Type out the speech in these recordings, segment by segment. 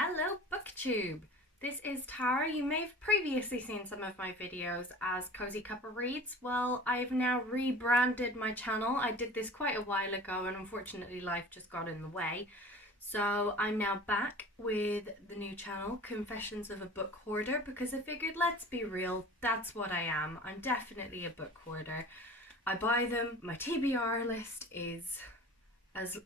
Hello Booktube! This is Tara. You may have previously seen some of my videos as Cozy Cuppa Reads. Well, I've now rebranded my channel. I did this quite a while ago and unfortunately life just got in the way. So I'm now back with the new channel, Confessions of a Book Hoarder, because I figured, let's be real, that's what I am. I'm definitely a book hoarder. I buy them. My TBR list is as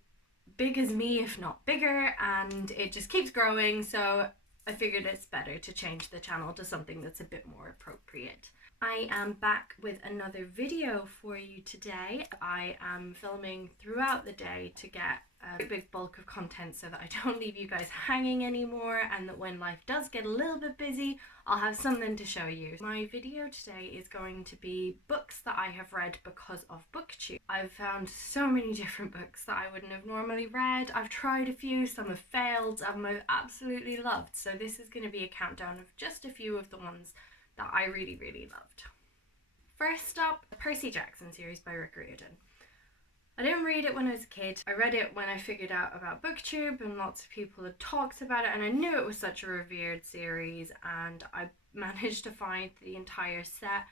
big as me, if not bigger, and it just keeps growing, so I figured it's better to change the channel to something that's a bit more appropriate. I am back with another video for you today. I am filming throughout the day to get a big bulk of content so that I don't leave you guys hanging anymore, and that when life does get a little bit busy, I'll have something to show you. My video today is going to be books that I have read because of Booktube. I've found so many different books that I wouldn't have normally read. I've tried a few, some have failed, some I've absolutely loved. So this is going to be a countdown of just a few of the ones that I really, really loved. First up, the Percy Jackson series by Rick Riordan. I didn't read it when I was a kid. I read it when I figured out about Booktube and lots of people had talked about it, and I knew it was such a revered series, and I managed to find the entire set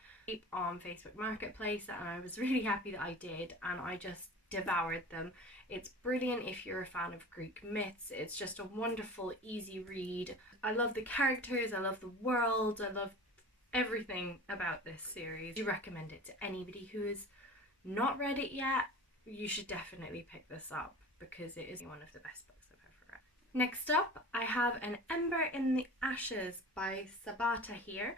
on Facebook Marketplace, and I was really happy that I did, and I just devoured them. It's brilliant if you're a fan of Greek myths. It's just a wonderful, easy read. I love the characters, I love the world, I love everything about this series. I do recommend it to anybody who has not read it yet. You should definitely pick this up because it is one of the best books I've ever read. Next up, I have An Ember in the Ashes by Sabaa Tahir.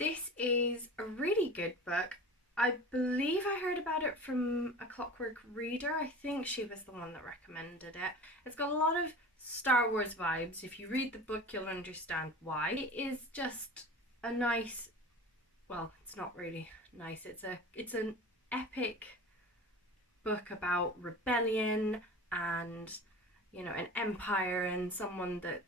This is a really good book. I believe I heard about it from A Clockwork Reader. I think she was the one that recommended it. It's got a lot of Star Wars vibes. If you read the book, you'll understand why. It is just a nice, well, it's not really nice. It's an epic book about rebellion and, you know, an empire and someone that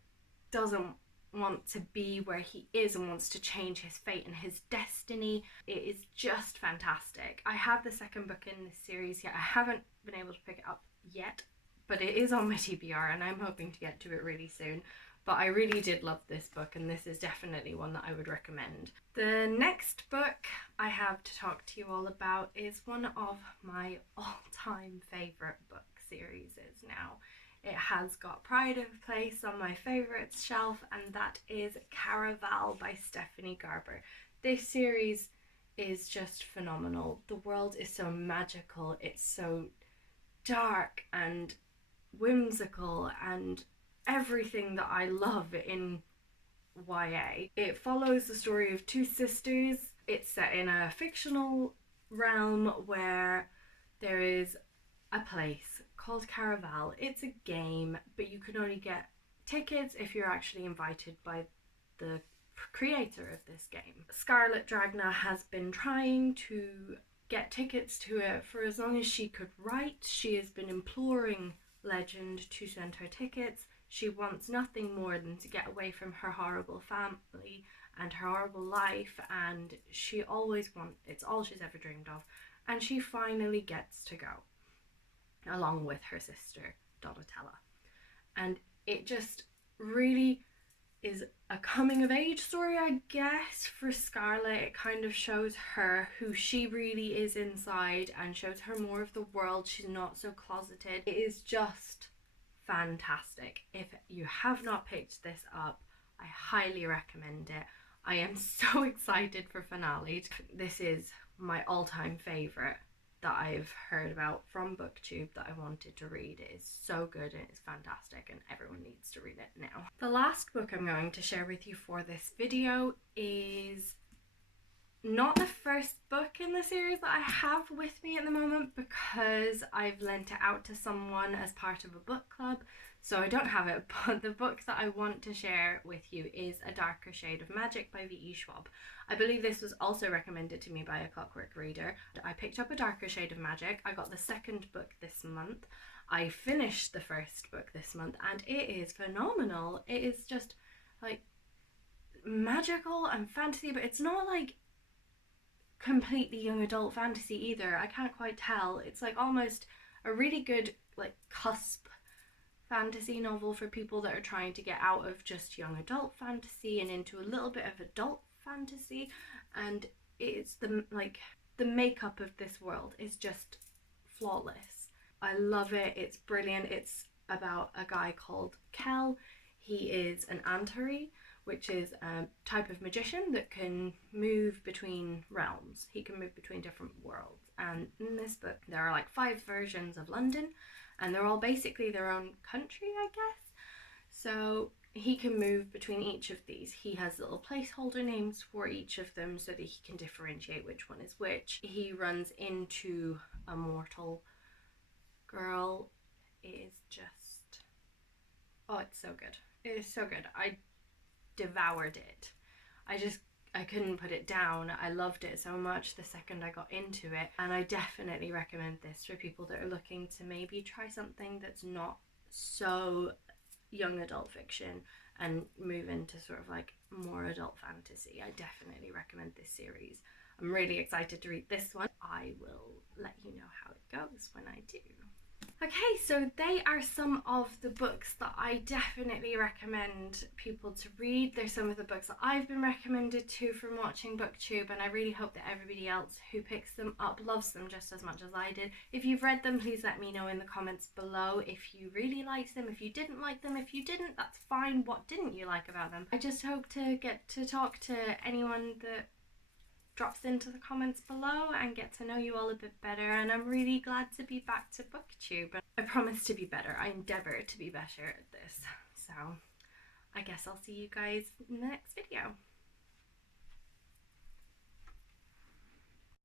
doesn't want to be where he is and wants to change his fate and his destiny. It is just fantastic. I have the second book in this series yet. I haven't been able to pick it up yet, but it is on my TBR and I'm hoping to get to it really soon. But I really did love this book, and this is definitely one that I would recommend. The next book I have to talk to you all about is one of my all-time favourite book series now. It has got pride of place on my favourites shelf, and that is Caraval by Stephanie Garber. This series is just phenomenal. The world is so magical, it's so dark and whimsical and everything that I love in YA. It follows the story of two sisters. It's set in a fictional realm where there is a place called Caraval. It's a game, but you can only get tickets if you're actually invited by the creator of this game. Scarlet Dragna has been trying to get tickets to it for as long as she could write. She has been imploring Legend to send her tickets. She wants nothing more than to get away from her horrible family and her horrible life, and she always wants, it's all she's ever dreamed of, and she finally gets to go along with her sister Donatella. And it just really is a coming of age story, I guess, for Scarlet. It kind of shows her who she really is inside and shows her more of the world. She's not so closeted. It is just fantastic. If you have not picked this up, I highly recommend it. I am so excited for finale. This is my all-time favourite that I've heard about from Booktube that I wanted to read. It is so good and it's fantastic and everyone needs to read it now. The last book I'm going to share with you for this video is not the first book in the series that I have with me at the moment, because I've lent it out to someone as part of a book club, so I don't have it, but the book that I want to share with you is A Darker Shade of Magic by V.E. Schwab. I believe this was also recommended to me by A Clockwork Reader. I picked up A Darker Shade of Magic. I got the second book this month. I finished the first book this month and it is phenomenal. It is just like magical and fantasy, but it's not like completely young adult fantasy either. I can't quite tell. It's like almost a really good like cusp fantasy novel for people that are trying to get out of just young adult fantasy and into a little bit of adult fantasy. And it's the makeup of this world is just flawless. I love it. It's brilliant. It's about a guy called Kel. He is an Antari, which is a type of magician that can move between realms. He can move between different worlds. And in this book, there are like 5 versions of London, and they're all basically their own country, I guess. So he can move between each of these. He has little placeholder names for each of them so that he can differentiate which one is which. He runs into a mortal girl. It is just, oh, it's so good. It is so good. I devoured it. I couldn't put it down. I loved it so much the second I got into it, and I definitely recommend this for people that are looking to maybe try something that's not so young adult fiction and move into sort of like more adult fantasy. I definitely recommend this series. I'm really excited to read this one. I will let you know how it goes when I do. Okay, so they are some of the books that I definitely recommend people to read. They're some of the books that I've been recommended to from watching Booktube, and I really hope that everybody else who picks them up loves them just as much as I did. If you've read them, please let me know in the comments below if you really liked them, if you didn't like them. If you didn't, that's fine. What didn't you like about them? I just hope to get to talk to anyone that drops into the comments below and get to know you all a bit better, and I'm really glad to be back to Booktube. I promise to be better. I endeavour to be better at this. So I guess I'll see you guys in the next video.